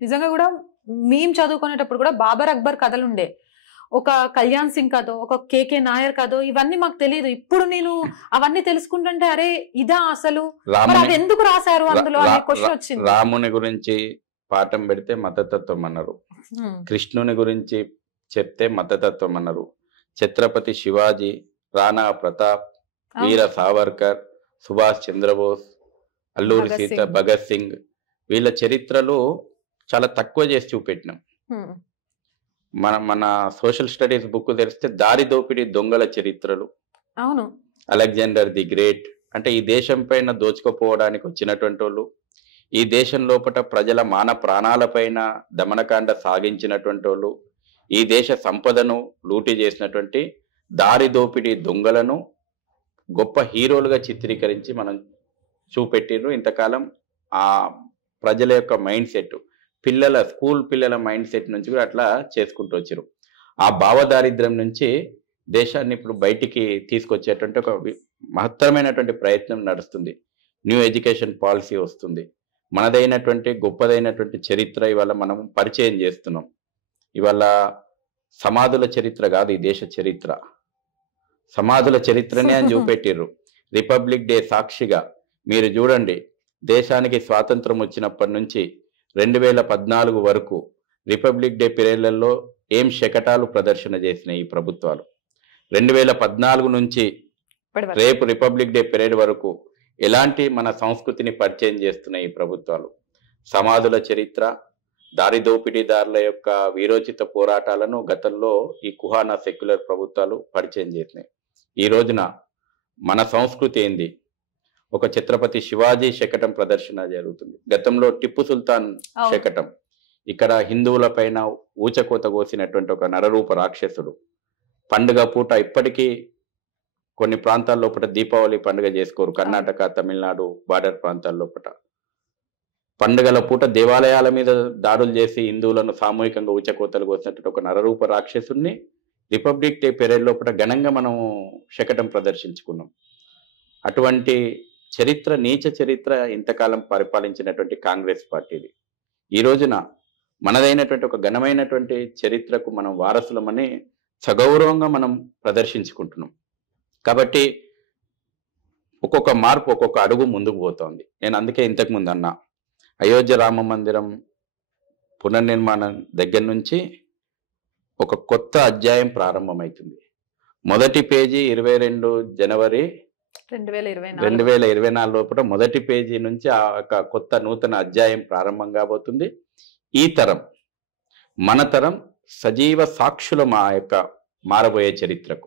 నిజంగా కూడా మేము చదువుకునేటప్పుడు కూడా బాబర్ అక్బర్ కథలుండే. ఒక కళ్యాణ్ సింగ్ కథో, ఒక కేకే నాయర్ కథో ఇవన్నీ మాకు తెలియదు. ఇప్పుడు నేను అవన్నీ తెలుసుకుంటుంటే అరే ఇదా అసలు, మరి అది ఎందుకు రాశారు అందులో అనే క్వశ్చన్ వచ్చింది. రాముని గురించి పాఠం పెడితే మతతత్వం అన్నారు, కృష్ణుని గురించి చెప్తే మతతత్వం అన్నారు. ఛత్రపతి శివాజీ, రాణా ప్రతాప్, వీర సావర్కర్, సుభాష్ చంద్రబోస్, అల్లూరి సీత, భగత్ సింగ్ వీళ్ళ చరిత్రలు చాలా తక్కువ చేసి చూపెట్టినాం. మన సోషల్ స్టడీస్ బుక్ తెరిస్తే దారి దోపిడీ దొంగల చరిత్రలు, అవును, అలెగ్జాండర్ ది గ్రేట్ అంటే ఈ దేశం పైన దోచుకుపోవడానికి వచ్చినటువంటి వాళ్ళు, ఈ దేశం లోపల ప్రజల మాన ప్రాణాల పైన దమనకాండ సాగించినటువంటి వాళ్ళు, ఈ దేశ సంపదను లూటీ చేసినటువంటి దారి దోపిడీ దొంగలను గొప్ప హీరోలుగా చిత్రీకరించి మనం చూపెట్టిర్రు. ఇంతకాలం ఆ ప్రజల యొక్క మైండ్ సెట్, స్కూల్ పిల్లల మైండ్ సెట్ నుంచి కూడా అట్లా చేసుకుంటూ వచ్చారు. ఆ భావదారిద్ర్యం నుంచి దేశాన్ని ఇప్పుడు బయటికి తీసుకొచ్చేటువంటి ఒక మహత్తరమైనటువంటి ప్రయత్నం నడుస్తుంది. న్యూ ఎడ్యుకేషన్ పాలసీ వస్తుంది. మనదైనటువంటి గొప్పదైనటువంటి చరిత్ర ఇవాళ మనం పరిచయం చేస్తున్నాం. ఇవాళ సమాధుల చరిత్ర కాదు ఈ దేశ చరిత్ర, సమాధుల చరిత్రనే అని చూపెట్టిర్రు. రిపబ్లిక్ డే సాక్షిగా మీరు చూడండి, దేశానికి స్వాతంత్రం వచ్చినప్పటి నుంచి 2014 వరకు రిపబ్లిక్ డే పీరియడ్లలో ఏం శకటాలు ప్రదర్శన చేసినాయి ఈ ప్రభుత్వాలు. 2014 నుంచి రేపు రిపబ్లిక్ డే పీరియడ్ వరకు ఎలాంటి మన సంస్కృతిని పరిచయం చేస్తున్నాయి ఈ ప్రభుత్వాలు. సమాధుల చరిత్ర, దారి దోపిడీదారుల యొక్క వీరోచిత పోరాటాలను గతంలో ఈ కుహానా సెక్యులర్ ప్రభుత్వాలు పరిచయం చేసినాయి. ఈ రోజున మన సంస్కృతి ఏంది, ఒక ఛత్రపతి శివాజీ శకటం ప్రదర్శన జరుగుతుంది. గతంలో టిప్పు సుల్తాన్ శకటం, ఇక్కడ హిందువుల పైన ఊచకోత కోసినటువంటి ఒక నరరూప రాక్షసుడు. పండుగ పూట ఇప్పటికీ కొన్ని ప్రాంతాల లోపల దీపావళి పండుగ చేసుకోరు, కర్ణాటక, తమిళనాడు బార్డర్ ప్రాంతాల లోపల పండుగల పూట దేవాలయాల మీద దాడులు చేసి హిందువులను సామూహికంగా ఊచకోతలు కోసినటువంటి ఒక నరరూప రాక్షసుని రిపబ్లిక్ డే పీరియడ్ లోపల ఘనంగా మనం శకటం ప్రదర్శించుకున్నాం. అటువంటి చరిత్ర, నీచ చరిత్ర ఇంతకాలం పరిపాలించినటువంటి కాంగ్రెస్ పార్టీది. ఈ రోజున మనదైనటువంటి ఒక ఘనమైనటువంటి చరిత్రకు మనం వారసులమని సగౌరవంగా మనం ప్రదర్శించుకుంటున్నాం. కాబట్టి ఒక్కొక్క మార్పు, ఒక్కొక్క అడుగు ముందుకు పోతోంది. నేను అందుకే ఇంతకుముందు అన్నా, అయోధ్య రామ మందిరం పునర్నిర్మాణం దగ్గర నుంచి ఒక కొత్త అధ్యాయం ప్రారంభమవుతుంది. మొదటి పేజీ 22 జనవరి 2024 లోపల మొదటి పేజీ నుంచి ఆ యొక్క కొత్త నూతన అధ్యాయం ప్రారంభం కాబోతుంది. ఈ తరం, మన తరం సజీవ సాక్షుల మా యొక్క మారబోయే చరిత్రకు.